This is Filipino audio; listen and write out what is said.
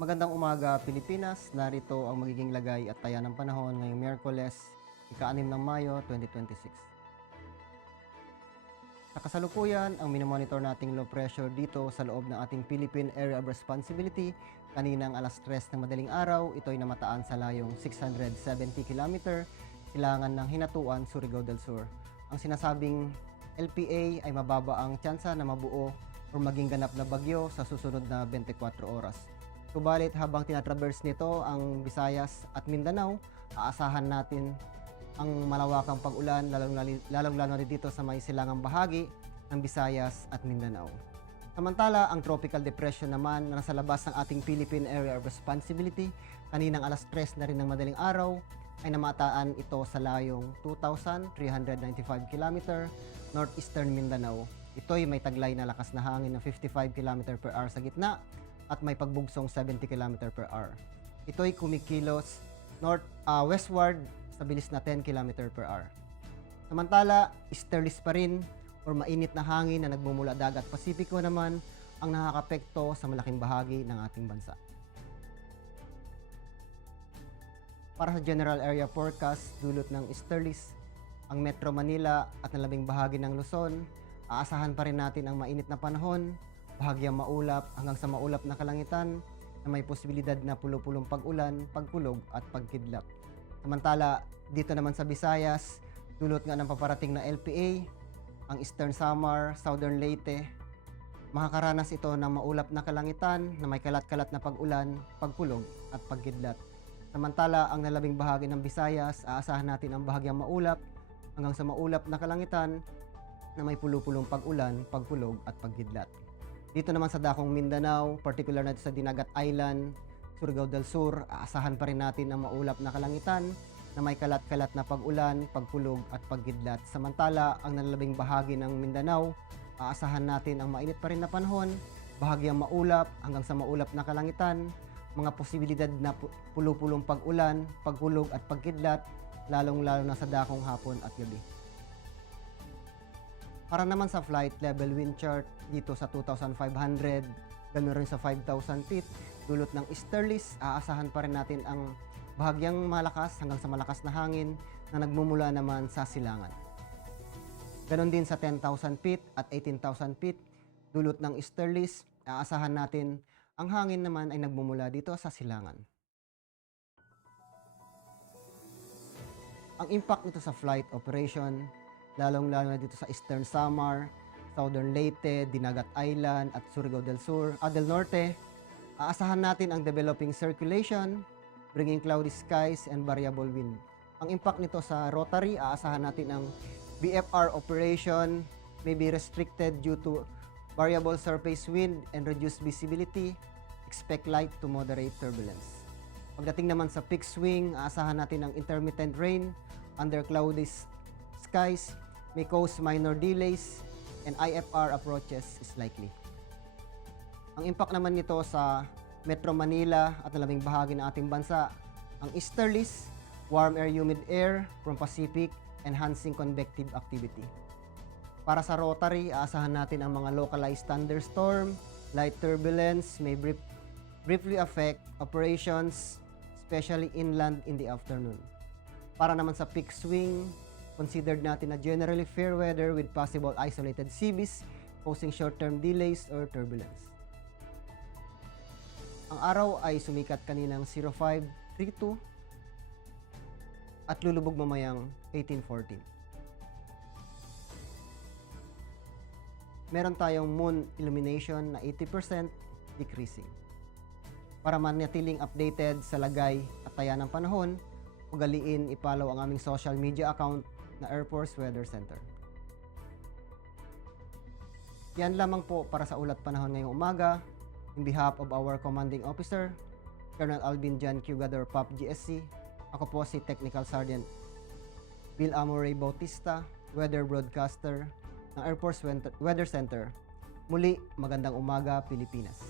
Magandang umaga, Pilipinas. Narito ang magiging lagay at taya ng panahon ngayong Miyerkules, ika-6 ng Mayo, 2026. Sa kasalukuyan, ang minomonitor nating low pressure dito sa loob ng ating Philippine Area of Responsibility, kaninang alas 3 ng madaling araw, ito'y namataan sa layong 670 km, silangan ng Hinatuan, Surigao del Sur. Ang sinasabing LPA ay mababa ang tsansa na mabuo o maging ganap na bagyo sa susunod na 24 oras. Subalit habang tinatraverse nito ang Visayas at Mindanao, aasahan natin ang malawakang pag-ulan lalong-lalo na dito sa may silangang bahagi ng Visayas at Mindanao. Samantala, ang tropical depression naman na nasa labas ng ating Philippine Area of Responsibility, kaninang alas 3 na rin ng madaling araw, ay namataan ito sa layong 2,395 km northeastern Mindanao. Ito'y may taglay na lakas na hangin ng 55 km per hour sa gitna at may pagbugsong 70 km per hour. Ito'y kumikilos westward sa bilis na 10 km per hour. Samantala, easterlies pa rin o mainit na hangin na nagmumula dagat Pasipiko naman ang nakakapekto sa malaking bahagi ng ating bansa. Para sa general area forecast, dulot ng easterlies, ang Metro Manila at ng labing bahagi ng Luzon, aasahan pa rin natin ang mainit na panahon, bahagyang maulap hanggang sa maulap na kalangitan na may posibilidad na pulo-pulong pag-ulan, pagkulog at pagkidlat. Samantala, dito naman sa Visayas, dulot nga ng paparating na LPA, ang Eastern Samar, Southern Leyte, makakaranas ito ng maulap na kalangitan na may kalat-kalat na pag-ulan, pagkulog at pagkidlat. Samantala, ang nalabing bahagi ng Visayas, aasahan natin ang bahagyang maulap hanggang sa maulap na kalangitan na may pulo-pulong pag-ulan, pagkulog at pagkidlat. Dito naman sa dakong Mindanao, particular na sa Dinagat Island, Surigao del Sur, aasahan pa rin natin ang maulap na kalangitan na may kalat-kalat na pag-ulan, pagkulog at pagkidlat. Samantala, ang nalalabing bahagi ng Mindanao, aasahan natin ang mainit pa rin na panahon, bahagyang maulap hanggang sa maulap na kalangitan, mga posibilidad na pulo-pulong pag-ulan, pagkulog at pagkidlat, lalong-lalo na sa dakong hapon at gabi. Para naman sa flight level wind chart dito sa 2,500, ganoon rin sa 5,000 feet, dulot ng easterlies, aasahan pa rin natin ang bahagyang malakas hanggang sa malakas na hangin na nagmumula naman sa silangan. Ganon din sa 10,000 feet at 18,000 feet, dulot ng easterlies, aasahan natin ang hangin naman ay nagmumula dito sa silangan. Ang impact nito sa flight operation, lalong-lalo na dito sa Eastern Samar, Southern Leyte, Dinagat Island at Surigao del Norte, aasahan natin ang developing circulation, bringing cloudy skies and variable wind. Ang impact nito sa rotary, aasahan natin ang VFR operation may be restricted due to variable surface wind and reduced visibility. Expect light to moderate turbulence. Pagdating naman sa peak swing, aasahan natin ang intermittent rain under cloudy skies, may cause minor delays, and IFR approaches is likely. Ang impact naman nito sa Metro Manila at labing bahagi ng ating bansa, ang easterlies, warm air, humid air from Pacific, enhancing convective activity. Para sa rotary, aasahan natin ang mga localized thunderstorm, light turbulence may briefly affect operations, especially inland in the afternoon. Para naman sa peak swing, considered natin na generally fair weather with possible isolated seas causing short-term delays or turbulence. Ang araw ay sumikat kaninang 05:32 at lulubog mamayang 18:14. Meron tayong moon illumination na 80% decreasing. Para manatiling updated sa lagay at taya ng panahon, ugaliin i-follow ang aming social media account na Air Force Weather Center. Yan lamang po para sa ulat panahon ngayong umaga. In behalf of our commanding officer, Colonel Alvin John Q. Gador, POP GSC, ako po si Technical Sergeant Bill Amoray Bautista, Weather Broadcaster ng Air Force Weather Center. Muli, magandang umaga, Pilipinas.